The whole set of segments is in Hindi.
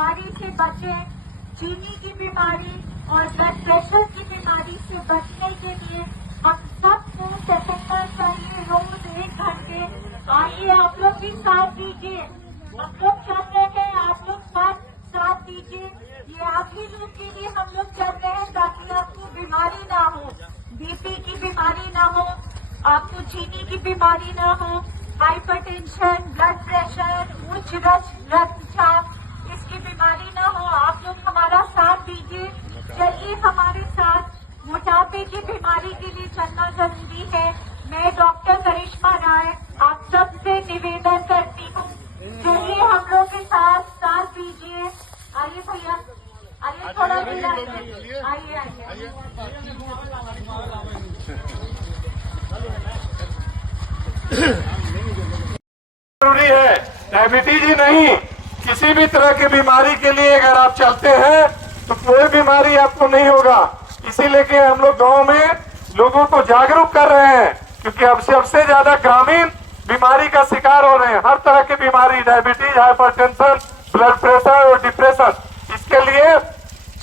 बीमारी से बचें। चीनी की बीमारी और ब्लड प्रेशर की बीमारी से बचने के लिए हम सबको सेप्टेम्बर चाहिए, रोज 1 घंटे। आइए आप लोग भी साथ दीजिए, हम लोग चल रहे हैं, आप लोग साथ दीजिए। ये आप ही लोग के लिए हम लोग चल रहे हैं ताकि आपको बीमारी ना हो, बीपी की बीमारी ना हो, आपको चीनी की बीमारी ना हो, हाइपरटेंशन, ब्लड प्रेशर, उच्च रक्तचाप, इसकी बीमारी ना हो। आप लोग हमारा साथ दीजिए, चलिए हमारे साथ। मोटापे की बीमारी के लिए चलना जरूरी है। मैं डॉक्टर करिश्मा राय आप सबसे निवेदन करती हूँ, चलिए हम लोग के साथ दीजिए। आइए भैया, आइए थोड़ा ढीला, आइए आइए। जरूरी है, डायबिटीज ही नहीं, किसी भी तरह की बीमारी के लिए अगर आप चलते हैं तो कोई बीमारी आपको नहीं होगा। इसीलिए कि हम लोग गांव में लोगों को जागरूक कर रहे हैं, क्योंकि अब सबसे ज्यादा ग्रामीण बीमारी का शिकार हो रहे हैं। हर तरह की बीमारी, डायबिटीज, हाइपरटेंशन, ब्लड प्रेशर और डिप्रेशन, इसके लिए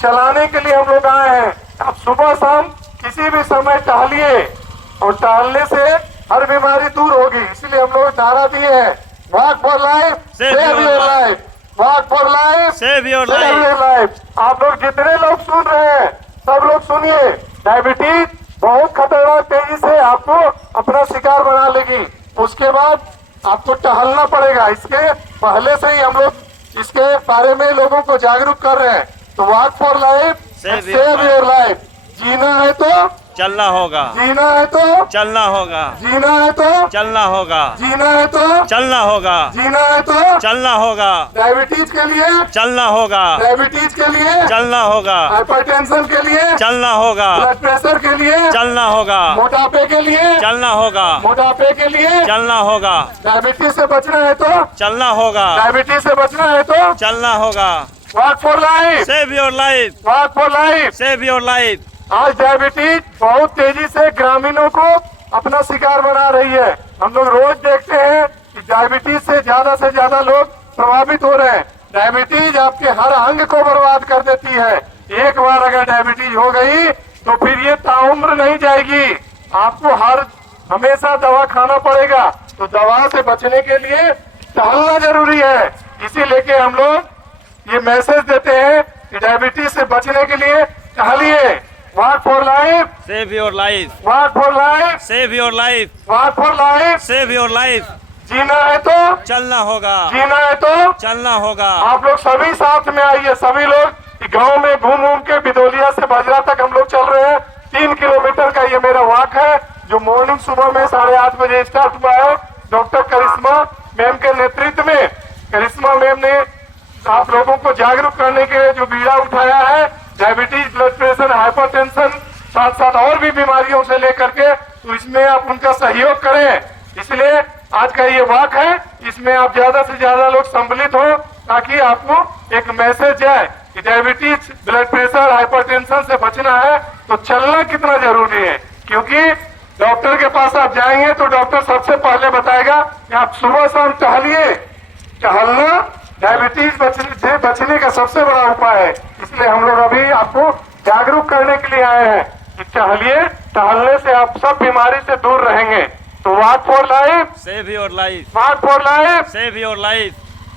चलाने के लिए हम लोग आए हैं। आप सुबह शाम किसी भी समय टहलिए, और टहलने से हर बीमारी दूर होगी। इसलिए हम लोग नारा दिए हैं, walk for life, save your life, walk for life, save your life. आप लोग जितने लोग सुन रहे हैं सब लोग सुनिए, डायबिटीज बहुत खतरनाक तेजी से आपको अपना शिकार बना लेगी। उसके बाद आपको टहलना पड़ेगा। इसके पहले से ही हम लोग इसके बारे में लोगों को जागरूक कर रहे हैं। तो walk for life, save your life. जीना है तो चलना होगा, जीना है तो चलना होगा, जीना है तो चलना होगा, जीना है तो चलना होगा, जीना है तो चलना होगा, डायबिटीज के लिए चलना होगा, डायबिटीज के लिए चलना होगा, हाइपरटेंशन के लिए चलना होगा, ब्लड प्रेशर के लिए चलना होगा, मोटापे के लिए चलना होगा, मोटापे के लिए चलना होगा, डायबिटीज से बचना है तो चलना होगा, डायबिटीज से बचना है तो चलना होगा। Walk for life, save your life, walk for life. Save your life. आज डायबिटीज बहुत तेजी से ग्रामीणों को अपना शिकार बना रही है। हम लोग रोज देखते हैं कि डायबिटीज से ज्यादा लोग प्रभावित हो रहे हैं। डायबिटीज आपके हर अंग को बर्बाद कर देती है। एक बार अगर डायबिटीज हो गई तो फिर ये ताउम्र नहीं जाएगी, आपको हमेशा दवा खाना पड़ेगा। तो दवा से बचने के लिए टहलना जरूरी है। इसीलिए कि हम लोग ये मैसेज देते हैं कि डायबिटीज से बचने के लिए टहलिए। Walk for life, save your life, walk for life, save your life, walk for life. Save your life. जीना है तो चलना होगा, जीना है तो चलना होगा। आप लोग सभी साथ में आइए। सभी लोग गांव में घूम के बिदोलिया से बजरा तक हम लोग चल रहे हैं। 3 किलोमीटर का ये मेरा वॉक है, जो मॉर्निंग सुबह में 8:30 बजे स्टार्ट हुआ है। डॉक्टर करिश्मा मैम के नेतृत्व में करिश्मा मैम ने आप लोगों को जागरूक करने के जो बीड़ा उठाया है, डायबिटीज, ब्लड प्रेशर, हाइपरटेंशन, साथ साथ और भी बीमारियों से लेकर के, तो इसमें आप उनका सहयोग करें। इसलिए आज का ये वॉक है, इसमें आप ज्यादा से ज्यादा लोग सम्मिलित हो, ताकि आपको एक मैसेज जाए कि डायबिटीज, ब्लड प्रेशर, हाइपरटेंशन से बचना है तो चलना कितना जरूरी है। क्योंकि डॉक्टर के पास आप जाएंगे तो डॉक्टर सबसे पहले बताएगा कि आप सुबह शाम टहलिए। टहलना डायबिटीज से बचने का सबसे बड़ा उपाय है। इसलिए हम लोग अभी आपको जागरूक करने के लिए आए हैं कि टहलिए, टहलने से आप सब बीमारी से दूर रहेंगे। तो walk for life, save your life, walk for life, save your life,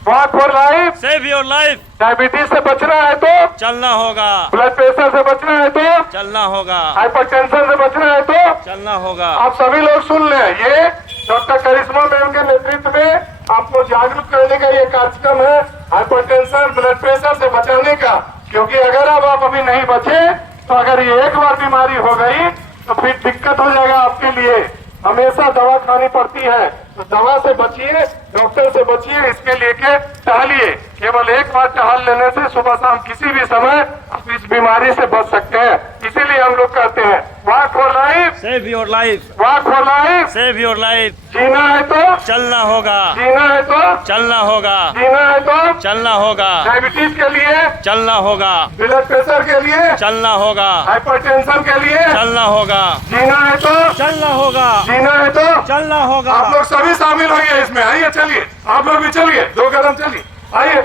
walk for life. Save your life. Diabetes से बचना है तो चलना होगा, ब्लड प्रेशर से बचना है तो चलना होगा, हाइपरटेंशन से बचना है तो चलना होगा। आप सभी लोग सुन लें, ये डॉक्टर करिश्मा मैम के नेतृत्व में आपको जागरूक करने का ये कार्यक्रम है, हाइपरटेंशन, ब्लड प्रेशर से बचाने का। क्योंकि अगर अब आप अभी नहीं बचे तो अगर ये एक बार बीमारी हो गई तो फिर दिक्कत हो जाएगा आपके लिए। हमेशा दवा खानी पड़ती है, तो दवा से बचिए, डॉक्टर से बचिए। इसके लिए के टहलिए, केवल एक बार टहल लेने से सुबह शाम किसी भी समय आप इस बीमारी से बच सकते हैं। इसीलिए हम लोग कहते हैं walk for life, save your life, walk for life. Save your life. जीना है तो चलना होगा, जीना है तो चलना होगा, जीना है तो चलना होगा, डायबिटीज के लिए, चलना होगा, ब्लड प्रेशर के लिए, चलना होगा, हाइपरटेंशन के लिए चलना होगा, जीना है तो चलना होगा, जीना है तो चलना होगा। आप लोग सभी शामिल होइए इसमें। आइए चलिए, आप लोग भी चलिए, 2 कदम चलिए, आइए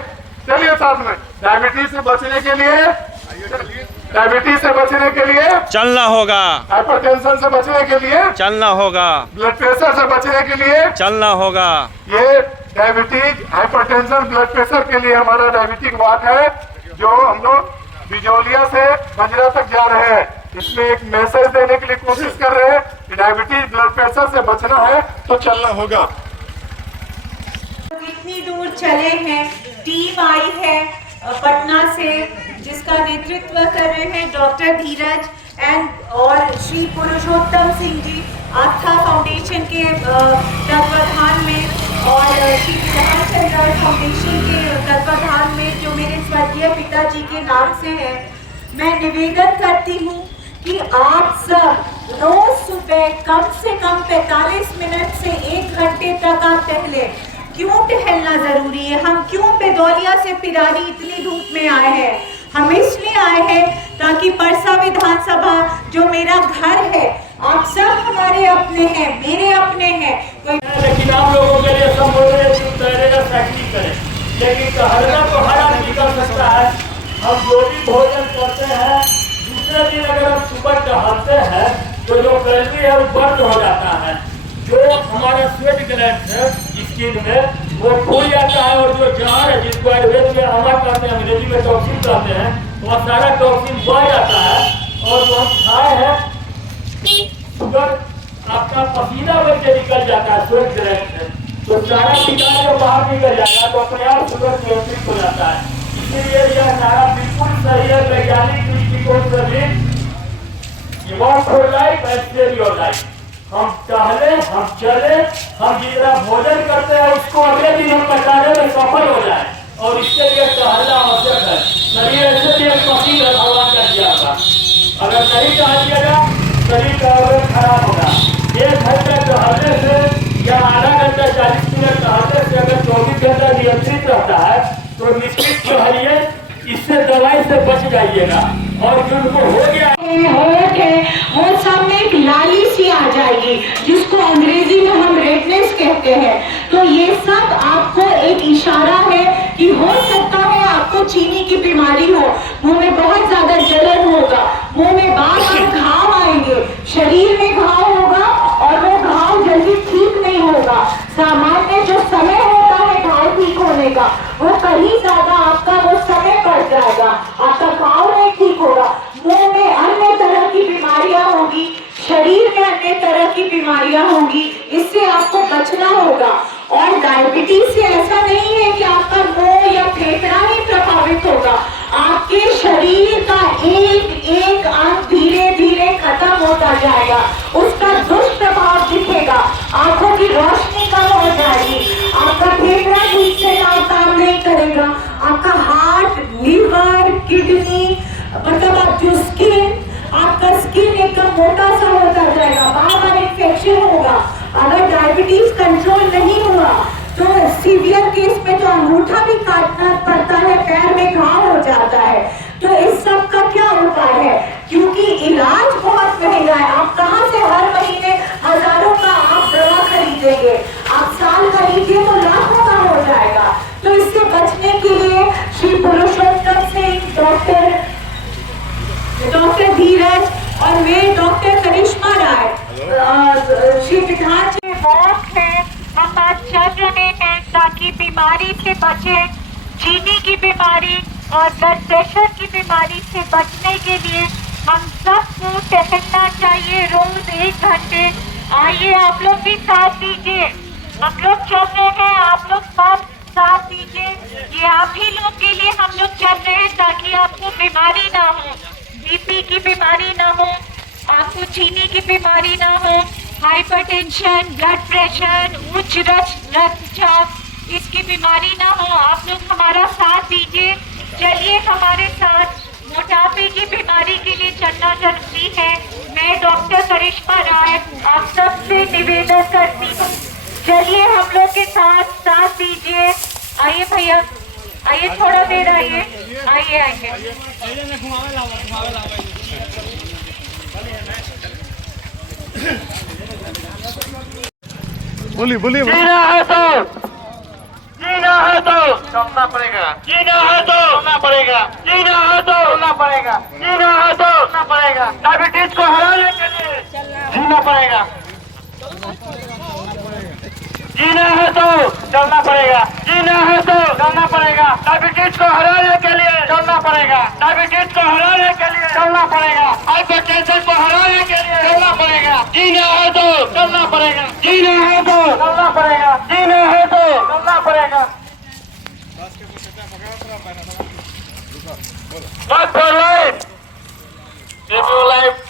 चलिए साथ में। डायबिटीज से बचने के लिए, डायबिटीज से बचने के लिए, चलना होगा। हाइपरटेंशन से बचने के लिए, चलना होगा। ब्लड प्रेशर से बचने के लिए, चलना होगा। ये डायबिटीज, हाइपरटेंशन, ब्लड प्रेशर के लिए हमारा डायबिटिक वॉक है जो हम लोग बिजौलिया से बजरा तक जा रहे हैं। इसमें एक मैसेज देने के लिए कोशिश कर रहे हैं कि डायबिटीज, ब्लड प्रेशर से बचना है तो चलना होगा। कितनी दूर चले हैं, टीम आई है पटना से जिसका नेतृत्व कर रहे हैं डॉक्टर धीरज और श्री पुरुषोत्तम सिंह जी आस्था फाउंडेशन के तत्वाधान में और श्री विधानचंद्र फाउंडेशन के तत्वाधान में जो मेरे स्वर्गीय पिताजी के नाम से है। मैं निवेदन करती हूँ कि आप सब रोज सुबह कम से कम 45 मिनट से 1 घंटे तक आप टहले। क्यों टहलना जरूरी है? हम क्यों बेदौलिया से पिरारी इतनी धूप में आए हैं? हम इसलिए आए हैं ताकि परसा विधानसभा जो मेरा घर है, आप सब हमारे अपने हैं, मेरे अपने हैं। लेकिन आप लोगों के लिए सब बोल रहे हैं तैरेगा साइकिल करें, लेकिन टहलना तो हर आदमी कर सकता है। हम जो भी भोजन करते हैं दूसरे दिन अगर हम सुबह टहलते हैं तो जो कैलोरी है वो बर्न हो जाता है। जो हमारा स्वेट ग्लैंड है स्किन में वो खुल जाता है और जो जहर है जिसको आयुर्वेद में अमर कहते हैं, अंग्रेजी में टॉक्सिन कहते हैं, वह सारा टॉक्सिन बढ़ जाता है। और जो हम खाए हैं शुगर आपका पसीना बन के निकल जाता है स्वेट ग्लैंड से, तो सारा कीटाणु जो बाहर निकल जाएगा तो अपने आप शुगर नियंत्रित हो जाता है। इसीलिए यह सारा बिल्कुल सही है वैज्ञानिक दृष्टिकोण से भी। You want your life and save your life. हम टहले, हम चले, हम जितना भोजन करते हैं उसको अगले दिन हम पचाने में सफल हो जाए, और इसके लिए टहलना आवश्यक है। शरीर ऐसे भी एक मशीन है भगवान का दिया था, अगर नहीं टहलिएगा शरीर का ऑर्गन खराब होगा। 1 घंटे टहलने से या आधा घंटा 40 मिनट टहलने से अगर 24 घंटा नियंत्रित रहता है तो निश्चित टहलिए, इससे दवाई से बच जाइएगा। और जिनको हो गया वो सब में एक लाली सी आ जाएगी जिसको अंग्रेजी में हम रेडनेस कहते हैं। तो ये सब आपको एक इशारा है कि हो सकता है आपको चीनी की बीमारी हो, मुंह में बहुत ज्यादा जलन होगा, मुंह में बार बार घाव आएंगे, शरीर में घाव होगा और वो घाव जल्दी ठीक नहीं होगा। सामान्य जो समय होता है घाव ठीक होने का वो कहीं ज्यादा आपका वो समय पड़ जाएगा, आपका घाव नहीं ठीक होगा। मुंह में अन्य तरह की बीमारियां होगी, शरीर में अन्य तरह की बीमारियां होंगी, इससे आपको बचना होगा। और डायबिटीज से ऐसा नहीं है कि आपका मुंह या फेफड़ा ही प्रभावित होगा, आपके शरीर का एक एक अंग धीरे धीरे खत्म होता जाएगा, उसका दुष्प्रभाव दिखेगा, आंखों की रोशनी कम हो जाएगी, आपका फेफड़ा ठीक से काम नहीं करेगा, आपका हार्ट, लीवर, किडनी, मतलब आप जो आपका स्किन एकदम मोटा सा होता जाएगा, बार बार इन्फेक्शन होगा। अगर डायबिटीज कंट्रोल नहीं हुआ तो सीवियर केस में तो अंगूठा भी काटना पड़ता है, पैर में घाव हो जाता है। तो इस सब का क्या उपाय है? क्योंकि इलाज बहुत महंगा है, आप कहाँ से हर महीने हजारों का आप दवा खरीदेंगे? आप साल खरीदिए तो लाखों का हो जाएगा। तो इससे बचने के लिए श्री पुरुषोत्तम सिंह, डॉक्टर धीरज और मैं डॉक्टर करिश्मा राय, श्री विधान जी वॉक है, हम आज चल रहे हैं ताकि बीमारी से बचे। चीनी की बीमारी और ब्लड प्रेशर की बीमारी से बचने के लिए हम सबको टहलना चाहिए रोज 1 घंटे। आइए आप लोग भी साथ दीजिए, हम लोग चल रहे हैं, आप लोग सब साथ दीजिए। ये आप ही लोग के लिए हम लोग चल रहे हैं ताकि आपको बीमारी ना हो, बीपी की बीमारी ना हो, आपको चीनी की बीमारी ना हो, हाइपरटेंशन, ब्लड प्रेशर, उच्च रक्तचाप, इसकी बीमारी ना हो। आप लोग हमारा साथ दीजिए, चलिए हमारे साथ। मोटापे की बीमारी के लिए चलना जरूरी है। मैं डॉक्टर करिश्मा राय आप सबसे निवेदन करती हूँ, चलिए हम लोग के साथ दीजिए। आइए भैया, आइए थोड़ा देर आइए, आइए आइए। जीना है तो चलना पड़ेगा, जीना है तो चलना पड़ेगा, जीना है तो चलना पड़ेगा, जीना है तो चलना पड़ेगा, डायबिटीज को हराने के लिए जीना पड़ेगा, जीना है तो चलना पड़ेगा, जीना है तो चलना पड़ेगा, डायबिटीज को हराने के लिए चलना पड़ेगा, डायबिटीज को हराने के लिए चलना पड़ेगा, हाइपरटेंशन को हराने के लिए चलना पड़ेगा, जीना है तो चलना पड़ेगा, जीना है तो चलना पड़ेगा, जीना है तो चलना पड़ेगा। Not for life. If you life